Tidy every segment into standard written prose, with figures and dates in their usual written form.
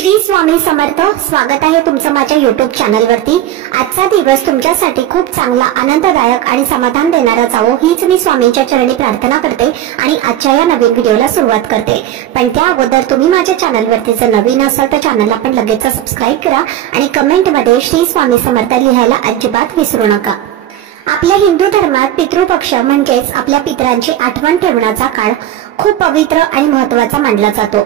श्री स्वामी समर्थ। स्वागत आहे तुमचं माझ्या YouTube चॅनलवरती। आजचा दिवस तुमच्यासाठी खूप चांगला, आनंददायक आणि समाधान देणारा जावो हीच मी स्वामींच्या चरणी प्रार्थना करते आणि आजच्या या नवीन व्हिडिओला सुरुवात करते। पण त्या अगोदर तुम्ही माझ्या चॅनलवरती जर नवीन असाल तर चॅनलला पण लगेच सबस्क्राइब करा आणि कमेंट मध्ये श्री स्वामी समर्थ लिहायला अजिबात विसरू नका। आपल्या हिंदू धर्मात पितृपक्ष म्हणजेच आपल्या पितरांची आठवण ठेवण्याचा काळ खूप पवित्र आणि महत्त्वाचा मानला जातो।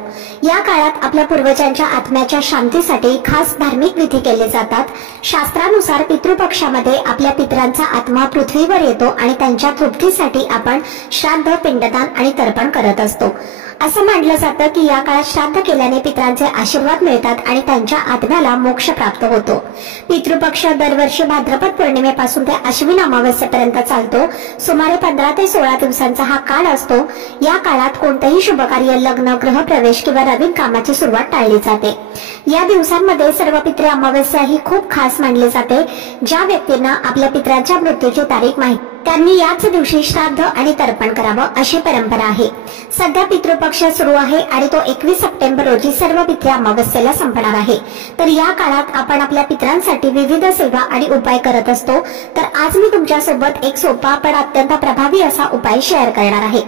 या काळात आपल्या पूर्वजांच्या आत्म्याच्या शांतीसाठी खास धार्मिक विधी केले जातात। शास्त्रानुसार पितृपक्षामध्ये आपल्या पितरांचा आत्मा पृथ्वीवर येतो आणि त्यांच्या तृप्तीसाठी आपण श्राद्ध, पिंडदान आणि तर्पण करत असतो। असं मानलं जातं की या काळात श्राद्ध केल्याने पितरांचे आशीर्वाद मिळतात आणि त्यांच्या आत्म्याला मोक्ष प्राप्त होतो। पितृपक्ष दरवर्षी भाद्रपद पौर्णिमेपासून ते अश्विन अमावस्येपर्यंत चालतो। सुमारे 15 ते 16 दिवसांचा हा काळ असतो। या काळात कोणतेही शुभकार्य, लग्न, गृहप्रवेश किंवा नवीन कामाची सुरुवात टाळली जाते। या दिवसांमध्ये सर्व पितृ अमावस्या ही खूप खास मानली जाते। ज्या व्यक्तींना आपल्या पितरांच्या मृत्यूची तारीख माहिती त्यांनी याच दिवशी श्राद्ध आणि तर्पण करावं अशी परंपरा आहे। सध्या पितृपक्ष सुरू आहे आणि तो 21 सप्टेंबर रोजी सर्व पितृ अमावस्येला संपणार आहे। तर या काळात आपण आपल्या पितरांसाठी विविध सेवा आणि उपाय करत असतो। तर आज मी तुमच्यासोबत एक सोपा पण अत्यंत प्रभावी असा उपाय शेअर करणार आहे।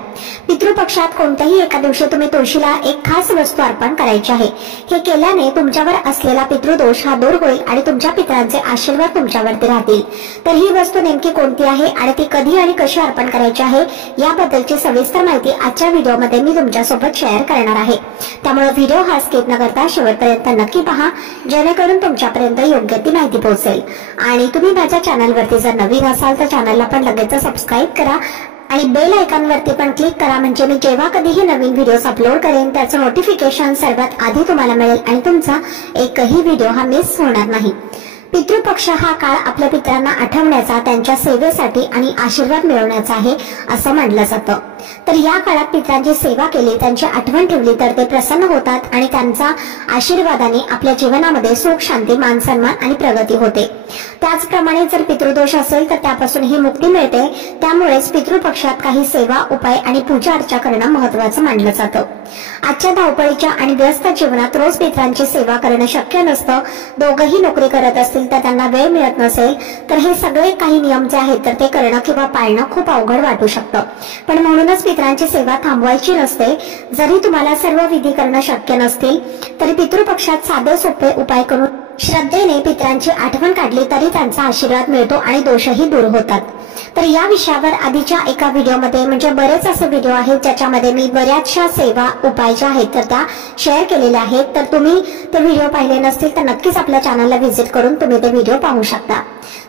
पितृपक्षात कोणत्याही एका दिवशी तुम्ही तुळशीला एक खास वस्तू अर्पण करायची आहे। हे केल्याने तुमच्यावर असलेला पितृदोष हा दूर होईल आणि तुमच्या पितरांचे आशीर्वाद तुमच्यावरती राहतील। तर ही वस्तू नेमकी कोणती आहे आणि ती कधी आणि कशी अर्पण करायची आहे याबद्दलची सविस्तर माहिती आजच्या व्हिडिओमध्ये मी तुमच्यासोबत शेअर करणार आहे। त्यामुळे व्हिडिओ हा स्किप न करता शेवटपर्यंत नक्की पहा, जेणेकरून तुमच्यापर्यंत योग्य ती माहिती पोहोचेल। आणि तुम्ही माझ्या चॅनलवरती जर नवीन असाल तर चॅनलला पण लगेच सबस्क्राइब करा आणि बेल आयकॉनवरती पण क्लिक करा, म्हणजे मी जेव्हा कधीही नवीन व्हिडिओज अपलोड करेन त्याचं नोटिफिकेशन सर्वात आधी तुम्हाला मिळेल आणि तुमचा एकही व्हिडिओ हा मिस होणार नाही। पितृपक्ष हा काळ आपल्या पितरांना आठवण्याचा, त्यांच्या सेवेसाठी आणि आशीर्वाद मिळवण्याचा आहे असं मानलं जातं। तर या काळात पितरांची सेवा केली, त्यांची आठवण ठेवली तर ते प्रसन्न होतात आणि त्यांचा आशीर्वादाने आपल्या जीवनामध्ये सुख, शांती, मान सन्मान आणि प्रगती होते। त्याचप्रमाणे जर पितृदोष असेल तर त्यापासून ही मुक्ती मिळते। त्यामुळेच पितृपक्षात काही सेवा, उपाय आणि पूजा अर्चा करणं महत्त्वाचं मानलं जातं। आजच्या धावपळीच्या आणि व्यस्त जीवनात रोज पितरांची सेवा करणं शक्य नसतं। दोघंही नोकरी करत असतील तर त्यांना वेळ मिळत नसेल तर हे सगळे काही नियम जे आहेत तर ते करणं किंवा पाळणं खूप अवघड वाटू शकतं। पण म्हणूनच पितरांची सेवा थांबवायची नसते। जरी तुम्हाला सर्व विधी करणं शक्य नसतील तरी पितृपक्षात साधे सोपे उपाय करून श्रद्धेने पितरांची आठवण काढली तरी त्यांचा आशीर्वाद मिळतो आणि दोषही दूर होतात। तर या विषयावर आधीच्या एका व्हिडिओमध्ये म्हणजे बरेच असे व्हिडिओ आहेत ज्याच्यामध्ये मी बऱ्याचशा सेवा, उपाय ज्या आहेत तर त्या शेअर केलेल्या आहेत। तर तुम्ही ते व्हिडिओ पाहिले नसतील तर नक्कीच आपल्या चॅनलला व्हिजिट करून तुम्ही ते व्हिडिओ पाहू शकता।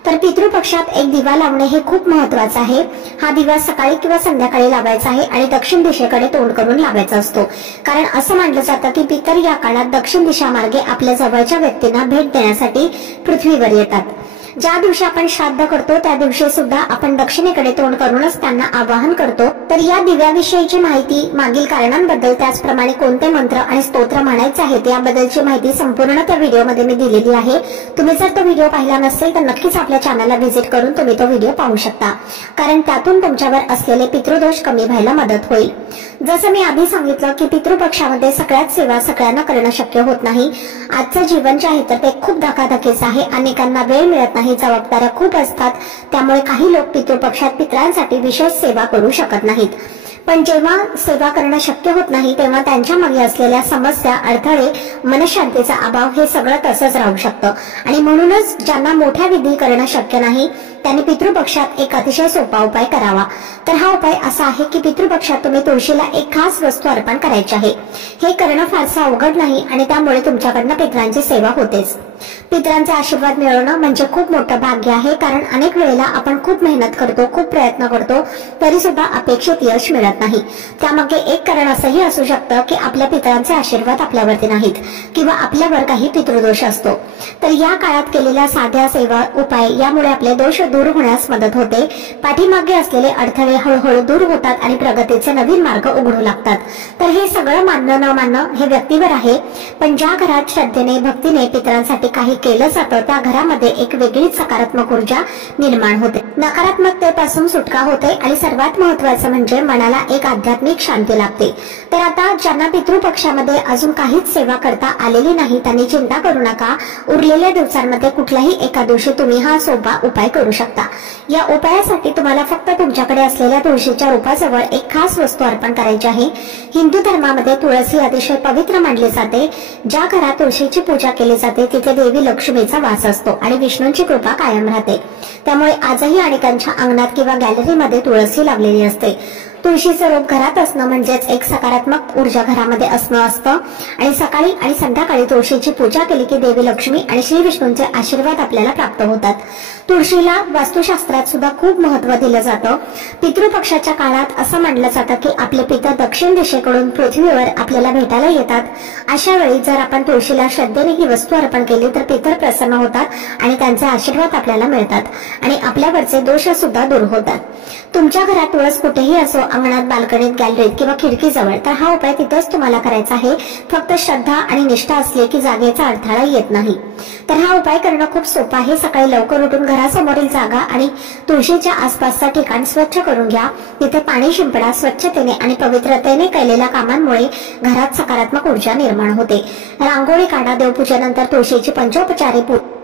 तर पितृपक्षात एक दिवा लावणे हे खूप महत्त्वाचं आहे। हा दिवा सकाळी किंवा संध्याकाळी लावायचा आहे आणि दक्षिण दिशेकडे तोंड करून लावायचा असतो, कारण असं मानलं जातं की पितर या काळात दक्षिण दिशा मार्गे आपल्या जवळच्या व्यक्तींना भेट देण्यासाठी पृथ्वीवर येतात। ज्या दिवशी आपण श्राद्ध करतो त्या दिवशी सुद्धा आपण दक्षिणेकडे तोंड करूनच त्यांना आवाहन करतो। तर या दिव्याविषयीची माहिती, मागील कारणांबद्दल, त्याचप्रमाणे कोणते मंत्र आणि स्तोत्र म्हणायचे आहेत याबद्दलची माहिती संपूर्ण त्या व्हिडिओमध्ये मी दिलेली आहे। तुम्ही जर तो व्हिडिओ पाहिला नसेल तर नक्कीच आपल्या चॅनलला व्हिजिट करून तुम्ही तो व्हिडिओ पाहू शकता, कारण त्यातून तुमच्यावर असलेले पितृदोष कमी व्हायला मदत होईल। जसं मी आधी सांगितलं की पितृपक्षामध्ये सगळ्याच सेवा सगळ्यांना करणं शक्य होत नाही। आजचं जीवन जे आहे तर ते खूप धकाधकीचं आहे। अनेकांना वेळ मिळत नाही, जबाबदाऱ्या खूप असतात, त्यामुळे काही लोक पितृपक्षात पितरांसाठी विशेष सेवा करू शकत नाहीत। पण जेव्हा सेवा करणं शक्य होत नाही तेव्हा त्यांच्या मागे असलेल्या समस्या, अडथळे, मनशांतीचा अभाव हे सगळं तसंच राहू शकतं। आणि म्हणूनच ज्यांना मोठ्या विधी करणं शक्य नाही त्यांनी पितृपक्षात एक अतिशय सोपा उपाय करावा। तर हा उपाय असा आहे की पितृपक्षात तुम्ही तुळशीला एक खास वस्तू अर्पण करायची आहे। हे करणं फारसं अवघड नाही आणि त्यामुळे तुमच्याकडनं पितरांची सेवा होतेच। पितरांचे आशीर्वाद मिळवणं म्हणजे खूप मोठं भाग्य आहे, कारण अनेक वेळेला आपण खूप मेहनत करतो, खूप प्रयत्न करतो तरी सुद्धा अपेक्षित यश मिळत नाही। त्यामागे एक कारण असंही असू शकतं की आपल्या पितरांचे आशीर्वाद आपल्यावरती नाहीत किंवा आपल्यावर काही पितृदोष असतो। तर या काळात केलेल्या साध्या सेवा, उपाय यामुळे आपले दोष दूर होण्यास मदत होते. पाठीमागे असलेले अडथळे हळूहळू दूर होतात आणि प्रगतीचे नवीन मार्ग उघडू लागतात. तर हे सगळं मानणं न मानणं हे व्यक्तीवर आहे, पण ज्या घरात श्रद्धेने भक्तीने पितरांसाठी काही केलं जातं त्या घरामध्ये एक वेगळीच सकारात्मक ऊर्जा निर्माण होते, नकारात्मकतेपासून सुटका होते आणि सर्वात महत्त्वाचं म्हणजे मनाला एक आध्यात्मिक शांती लाभते. तर आता ज्यांना पितृपक्षामध्ये अजून काहीच सेवा करता आलेली नाही त्यांनी चिंता करू नका. उरलेल्या दिवसांमध्ये कुठल्याही एका दिवशी तुम्ही हा सोपा उपाय करू शकता. या उपायासाठी तुम्हाला फक्त तुमच्याकडे असलेल्या तुळशीच्या रोपाजवळ एक खास वस्तू अर्पण करायची आहे. हिंदू धर्मामध्ये तुळस ही अतिशय पवित्र मानली जाते. ज्या घरात तुळशीची पूजा केली जाते तिथे देवी लक्ष्मीचा वास असतो आणि विष्णूंची कृपा कायम राहते. त्यामुळे आजही अनेकांच्या अंगणात किंवा गॅलरीमध्ये तुळस ही लावलेली असते. तुळशीचं रोप घरात असणं म्हणजेच एक सकारात्मक ऊर्जा घरामध्ये असणं असतं आणि सकाळी आणि संध्याकाळी तुळशीची पूजा केली की देवी लक्ष्मी आणि श्री विष्णूंचे आशीर्वाद आपल्याला प्राप्त होतात. तुळशीला वास्तुशास्त्रात सुद्धा खूप महत्त्व दिलं जातं. पितृपक्षाच्या काळात असं मानलं जातं की आपले पितर दक्षिण दिशेकडून पृथ्वीवर आपल्याला भेटायला येतात. अशा वेळी जर आपण तुळशीला श्रद्धेने ही वस्तू अर्पण केली तर पितर प्रसन्न होतात आणि त्यांचे आशीर्वाद आपल्याला मिळतात आणि आपल्यावरचे दोष सुद्धा दूर होतात. तुमच्या घरात तुळस कुठेही असो, अंगणात, बाल्कनीत, गॅलरीत किंवा खिडकीजवळ, तर हा उपाय तिथेच तुम्हाला करायचा आहे. फक्त श्रद्धा आणि निष्ठा असली की जागेचा अडथळा येत नाही. तर हा उपाय करणं खूप सोपं आहे. सकाळी लवकर उठून घरासमोरील जागा आणि तुळशीच्या आसपासचा ठिकाण स्वच्छ करून घ्या. तिथे पाणी शिंपडा. स्वच्छतेने आणि पवित्रतेने केलेल्या कामांमुळे घरात सकारात्मक ऊर्जा निर्माण होते. रांगोळी काढा. देवपूजेनंतर तुळशीची पंचोपचारे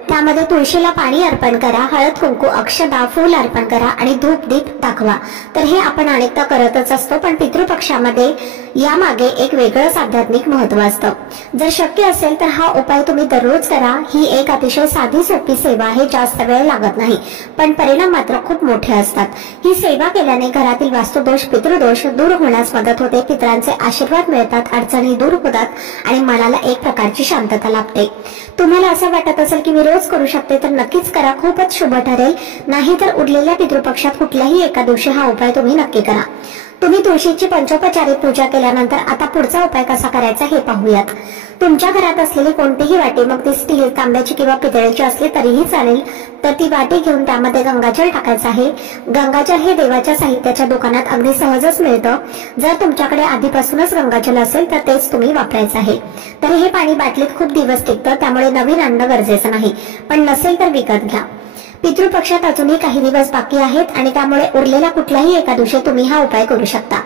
त्यामध्ये तुळशीला पाणी अर्पण करा, हळद कुंकू अक्षता फूल अर्पण करा आणि धूप दीप दाखवा. तर हे आपण अनेकदा करतच असतो, पण पितृपक्षामध्ये यामागे एक वेगळंच आध्यात्मिक महत्व असतं. जर शक्य असेल तर हा उपाय तुम्ही दररोज करा. ही एक अतिशय साधी सोपी सेवा आहे. जास्त वेळ लागत नाही, पण परिणाम मात्र खूप मोठे असतात. ही सेवा केल्याने घरातील वास्तुदोष, पितृदोष दूर होण्यास मदत होते. पितरांचे आशीर्वाद मिळतात, अडचणी दूर होतात आणि मनाला एक प्रकारची शांतता लाभते. तुम्हाला असं वाटत असेल की मी रोज करू शकते तर नक्कीच करा. खूपच शुभ ठरेल. नाहीतर उरलेल्या पितृपक्षात कुठल्याही एका दिवशी हा उपाय तुम्ही नक्की करा. तुम्ही तुळशीची पंचोपचारिक पूजा केल्यानंतर आता पुढचा उपाय कसा करायचा हे पाहूयात. तुमच्या घरात असलेली कोणतीही वाटी, मग ती स्टील, तांब्याची किंवा पितळेची असली तरीही चालेल, तर ती वाटी घेऊन त्यामध्ये गंगाजल टाकायचं आहे. गंगाजल हे देवाच्या साहित्याच्या दुकानात अगदी सहजच मिळतं. जर तुमच्याकडे आधीपासूनच गंगाजल असेल तर तेच तुम्ही वापरायचं आहे. तर हे पाणी बाटलीत खूप दिवस टिकतं, त्यामुळे नवीन आणणं गरजेचं नाही, पण नसेल तर विकत घ्या. पितृपक्षात अजूनही काही दिवस बाकी आहेत आणि त्यामुळे उरलेल्या कुठल्याही एका दिवशी तुम्ही हा उपाय करू शकता.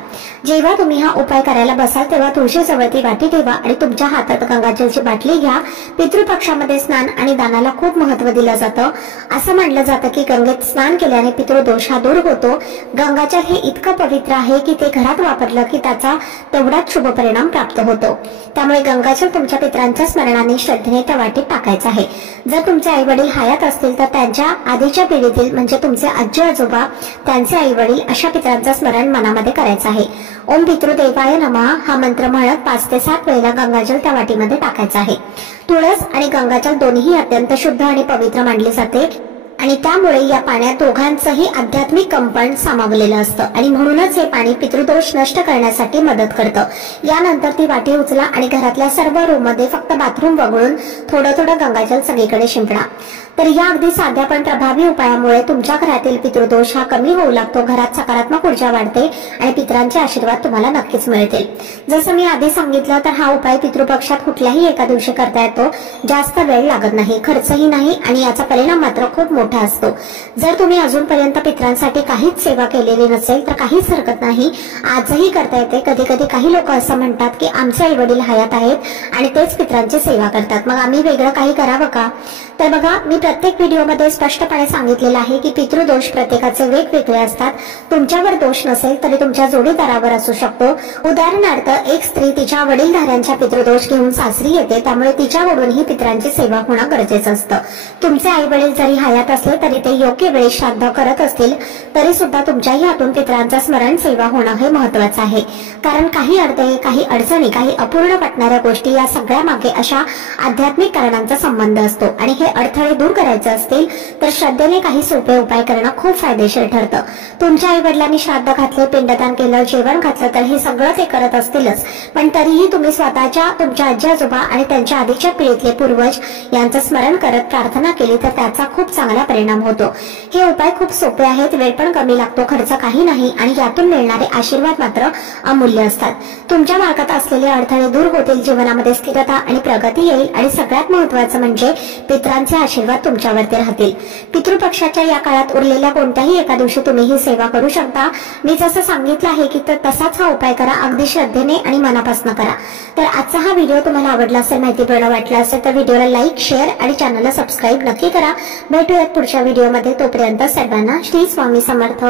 जेव्हा तुम्ही हा उपाय करायला बसाल तेव्हा तुळशीजवळ ती वाटी ठेवा आणि तुमच्या हातात गंगाजलची बाटली घ्या. पितृपक्षामध्ये स्नान आणि दानाला खूप महत्त्व दिलं जातं. असं मानलं जातं की गंगेत स्नान केल्याने पितृदोष हा दूर होतो. गंगाजल हे इतकं पवित्र आहे की ते घरात वापरलं की त्याचा तेवढाच शुभ परिणाम प्राप्त होतो. त्यामुळे गंगाजल तुमच्या पितरांच्या स्मरणाने श्रद्धेने त्या वाटीत टाकायचं आहे. जर तुमचे आई वडील हयात असतील तर त्यांच्या आधीच्या पिढीतील म्हणजे तुमचे आजी आजोबा, त्यांचे आई वडील अशा पितरांचं स्मरण मनामध्ये करायचं आहे. ओम पितृदेवाय नमः हा मंत्र म्हणत 5 ते 7 वेळेला गंगाजल त्या वाटीमध्ये टाकायचं आहे. तुळस आणि गंगाजल दोन्ही अत्यंत शुद्ध आणि पवित्र मानले जाते आणि त्यामुळे या पाण्यात दोघांचंही आध्यात्मिक कंपन सामावलेलं असतं आणि म्हणूनच हे पाणी पितृदोष नष्ट करण्यासाठी मदत करतं. यानंतर ती वाटी उचला आणि घरातल्या सर्व रूम मध्ये फक्त बाथरूम वगळून थोडं थोडं गंगाजल सगळीकडे शिंपडा. तर या अगदी साध्या पण प्रभावी उपायामुळे तुमच्या घरातील पितृदोष हा कमी होऊ लागतो. घरात सकारात्मक ऊर्जा वाढते आणि पितरांचे आशीर्वाद तुम्हाला नक्कीच मिळतील. जसं मी आधी सांगितलं तर हा उपाय पितृपक्षात कुठल्याही एका दिवशी करता येतो. जास्त वेळ लागत नाही, खर्चही नाही आणि याचा परिणाम मात्र खूप मोठा असतो. जर तुम्ही अजूनपर्यंत पितरांसाठी काहीच सेवा केलेली नसेल तर काहीच हरकत नाही, आजही करता येते. कधी कधी काही लोक असं म्हणतात की आमचे आई वडील हयात आहेत आणि तेच पितरांची सेवा करतात, मग आम्ही वेगळं काही करावं का? तर बघा, मी प्रत्येक व्हिडिओमध्ये स्पष्टपणे सांगितलेलं आहे की पितृदोष प्रत्येकाचे वेगवेगळे असतात. तुमच्यावर दोष नसेल तरी तुमच्या जोडीदारावर असू शकतो. उदाहरणार्थ, एक स्त्री तिच्या वडीलधाऱ्यांचा पितृदोष घेऊन सासरी येते, त्यामुळे तिच्याकडून ही पितरांची सेवा होणं गरजेचं असतं. तुमचे आई वडील जरी हयात असले तरी ते योग्य वेळी श्राद्ध करत असतील तरी सुद्धा तुमच्याही हातून पितरांचं स्मरण सेवा होणं हे महत्वाचं आहे. कारण काही अडथळे, काही अडचणी, काही अपूर्ण वाटणाऱ्या गोष्टी या सगळ्या मागे अशा आध्यात्मिक कारणांचा संबंध असतो आणि हे अडथळे दूर करायचे असतील तर श्रद्धेने काही सोपे उपाय करणं खूप फायदेशीर ठरतं। तुमच्या आई वडिलांनी श्राद्ध घातले, पिंडदान केलं, जेवण घातलं तर हे सगळं ते करत असतीलच, पण तरीही तुम्ही स्वतःच्या, तुमच्या आजी आजोबा आणि त्यांच्या आधीच्या पिढीतले पूर्वज यांचं स्मरण करत प्रार्थना केली तर त्याचा खूप चांगला परिणाम होतो। हे उपाय खूप सोपे आहेत, वेळ पण कमी लागतो, खर्च काही नाही आणि यातून मिळणारे आशीर्वाद मात्र अमूल्य असतात। तुमच्या मार्गात असलेले अडथळे दूर होतील, जीवनामध्ये स्थिरता आणि प्रगती येईल आणि सगळ्यात महत्त्वाचं म्हणजे पितरांचे आशीर्वाद तुमच्यावरती राहतील। पितृपक्षाच्या या काळात उरलेल्या कोणत्याही एका दिवशी तुम्ही ही सेवा करू शकता। मी जसं सांगितलं आहे की तसाच हा उपाय करा, अगदी श्रद्धेने आणि मनापासून करा। तर आजचा हा व्हिडिओ तुम्हाला आवडला असेल, माहितीपूर्ण वाटला असेल तर व्हिडिओला लाईक, शेअर आणि चॅनलला सबस्क्राईब नक्की करा। भेटूयात पुढच्या व्हिडिओमध्ये, तोपर्यंत सर्वांना श्री स्वामी समर्थ।